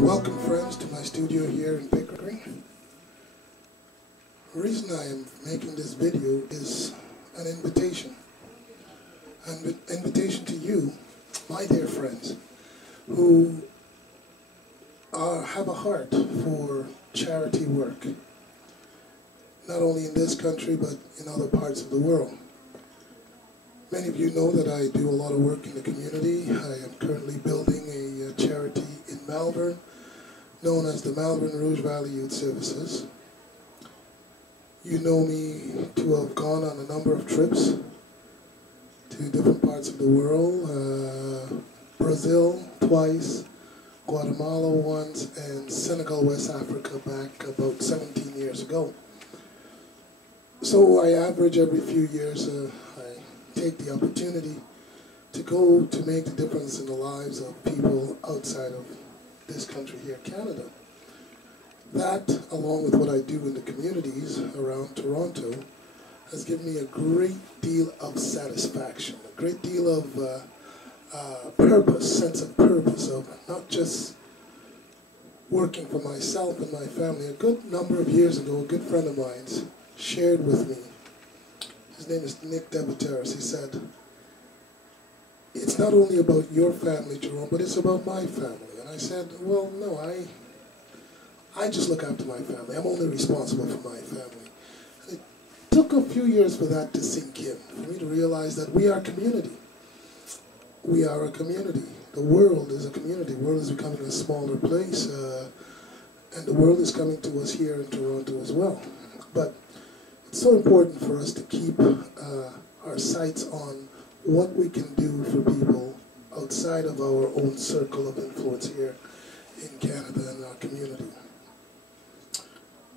Welcome, friends, to my studio here in Pickering. The reason I am making this video is an invitation. An invitation to you, my dear friends, who have a heart for charity work, not only in this country, but in other parts of the world. Many of you know that I do a lot of work in the community. I am currently building a charity in Melbourne, known as the Melbourne Rouge Valley Youth Services. You know me to have gone on a number of trips to different parts of the world, Brazil twice, Guatemala once, and Senegal, West Africa back about 17 years ago. So I average every few years, I take the opportunity to go to make the difference in the lives of people outside of this country here, Canada. That, along with what I do in the communities around Toronto, has given me a great deal of satisfaction, a great deal of purpose, sense of purpose, of not just working for myself and my family. A good number of years ago, a good friend of mine shared with me, his name is Nick Debateris. He said, "It's not only about your family, Jerome, but it's about my family." And I said, well, no, I just look after my family. I'm only responsible for my family. And it took a few years for that to sink in, for me to realize that we are community. We are a community. The world is a community. The world is becoming a smaller place, and the world is coming to us here in Toronto as well. But it's so important for us to keep our sights on what we can do for people outside of our own circle of influence here in Canada and our community.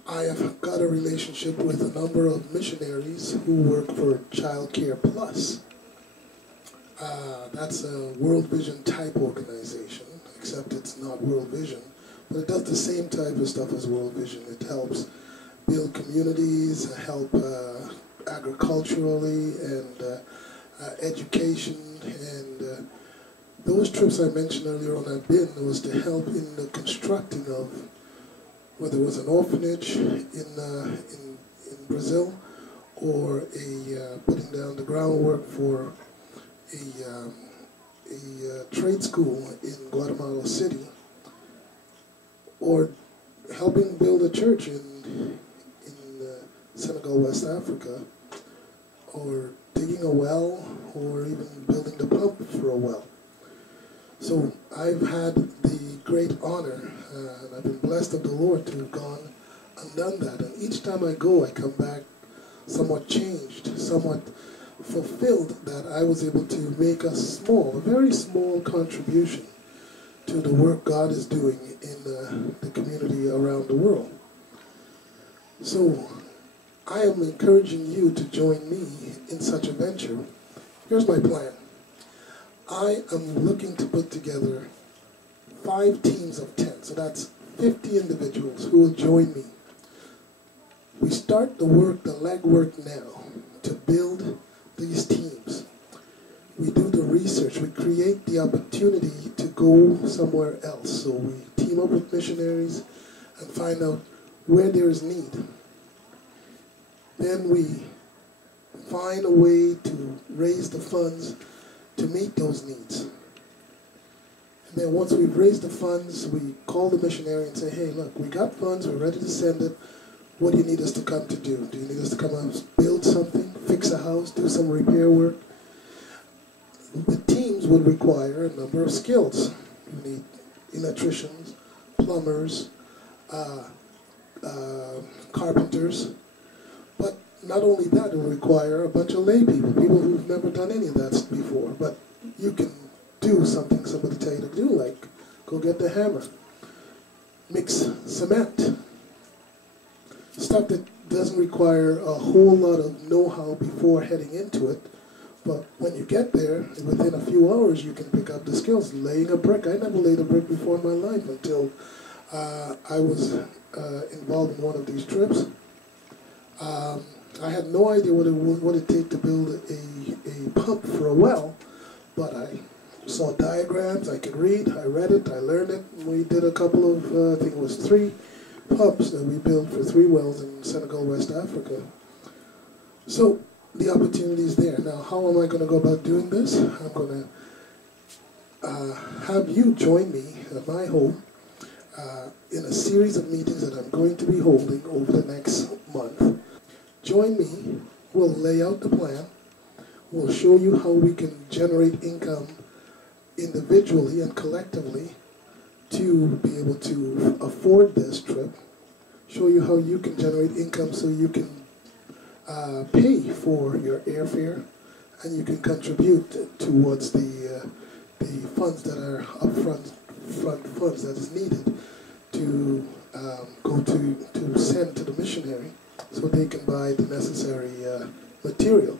I have got a relationship with a number of missionaries who work for Child Care Plus. That's a World Vision type organization, except it's not World Vision, but it does the same type of stuff as World Vision. It helps build communities, help agriculturally, and education, and those trips I mentioned earlier on I've been was to help in the constructing of, whether it was an orphanage in Brazil, or putting down the groundwork for a trade school in Guatemala City, or helping build a church in Senegal, West Africa, or digging a well, or even building the pump for a well. So I've had the great honor, and I've been blessed of the Lord to have gone and done that. And each time I go, I come back somewhat changed, somewhat fulfilled that I was able to make a very small contribution to the work God is doing in the community around the world. So I am encouraging you to join me in such a venture. Here's my plan. I am looking to put together 5 teams of 10, so that's 50 individuals who will join me. We start the work, the legwork now, to build these teams. We do the research, we create the opportunity to go somewhere else. So we team up with missionaries and find out where there is need. Then we find a way to raise the funds to meet those needs. And then once we've raised the funds, we call the missionary and say, hey, look, we got funds, we're ready to send it. What do you need us to come to do? Do you need us to come and build something, fix a house, do some repair work? The teams would require a number of skills. You need electricians, plumbers, carpenters. But not only that, it will require a bunch of lay people who've never done any of that before. But you can do something somebody tell you to do, like go get the hammer, mix cement. Stuff that doesn't require a whole lot of know-how before heading into it. But when you get there, within a few hours, you can pick up the skills. Laying a brick. I never laid a brick before in my life until I was involved in one of these trips. I had no idea what it take to build a pump for a well, but I saw diagrams, I could read, I read it, I learned it. We did a couple of, I think it was 3 pumps that we built for 3 wells in Senegal, West Africa. So the opportunity is there. Now, how am I going to go about doing this? I'm going to have you join me at my home in a series of meetings that I'm going to be holding over the next month. Join me, we'll lay out the plan, we'll show you how we can generate income individually and collectively to be able to afford this trip, show you how you can generate income so you can pay for your airfare and you can contribute towards the funds that are upfront funds that is needed to go to send to the missionary so they can buy the necessary material.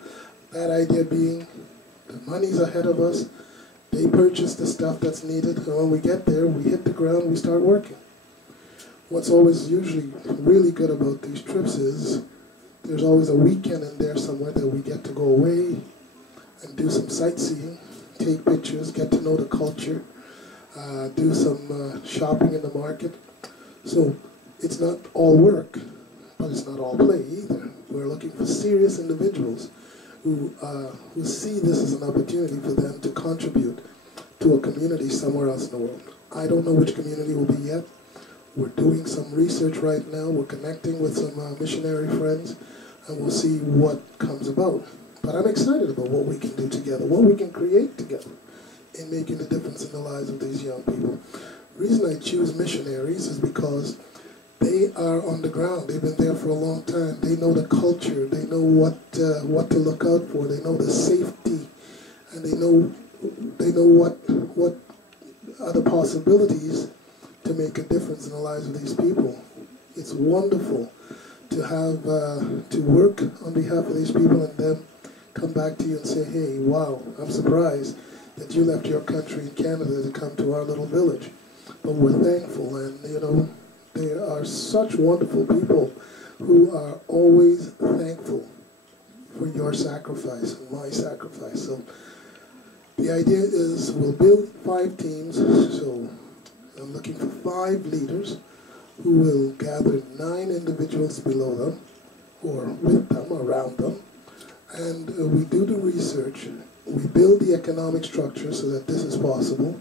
That idea being the money's ahead of us, they purchase the stuff that's needed, and when we get there, we hit the ground, we start working. What's always usually really good about these trips is there's always a weekend in there somewhere that we get to go away and do some sightseeing, take pictures, get to know the culture, do some shopping in the market. So it's not all work, but it's not all play either. We're looking for serious individuals who see this as an opportunity for them to contribute to a community somewhere else in the world. I don't know which community will be yet. We're doing some research right now. We're connecting with some missionary friends, and we'll see what comes about. But I'm excited about what we can do together, what we can create together in making a difference in the lives of these young people. The reason I choose missionaries is because they are on the ground. They've been there for a long time. They know the culture. They know what to look out for. They know the safety, and they know what are the possibilities to make a difference in the lives of these people. It's wonderful to have to work on behalf of these people and then come back to you and say, hey, wow, I'm surprised that you left your country in Canada to come to our little village. But we're thankful, and you know, there are such wonderful people who are always thankful for your sacrifice and my sacrifice. So the idea is we'll build 5 teams. So I'm looking for 5 leaders who will gather 9 individuals below them or with them, around them. And we do the research. We build the economic structure so that this is possible.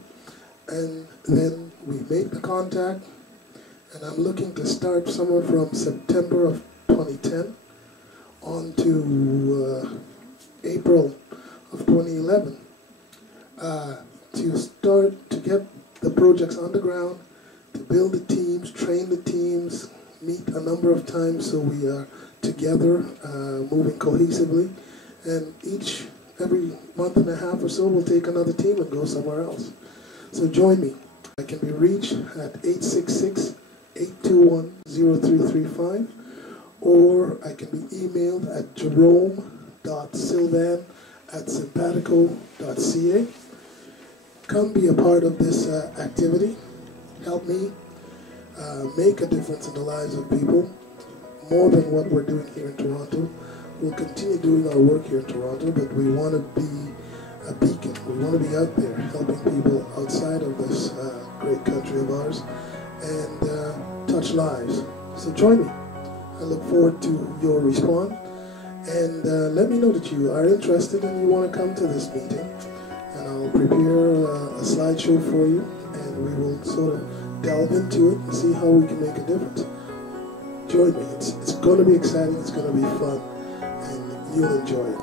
And then we make the contact. And I'm looking to start somewhere from September of 2010 on to April of 2011 to start to get the projects on the ground, to build the teams, train the teams, meet a number of times so we are together, moving cohesively. And every month and a half or so, we'll take another team and go somewhere else. So join me. I can be reached at 866-821-0335, or I can be emailed at jerome.sylvan@simpatico.ca. Come be a part of this activity. Help me make a difference in the lives of people, more than what we're doing here in Toronto. We'll continue doing our work here in Toronto, but we want to be a beacon. We want to be out there helping people outside of this great country of ours and touch lives. So join me. I look forward to your response, and let me know that you are interested and you want to come to this meeting, and I'll prepare a slideshow for you, and we will sort of delve into it and see how we can make a difference. Join me. It's going to be exciting, it's going to be fun, and you'll enjoy it.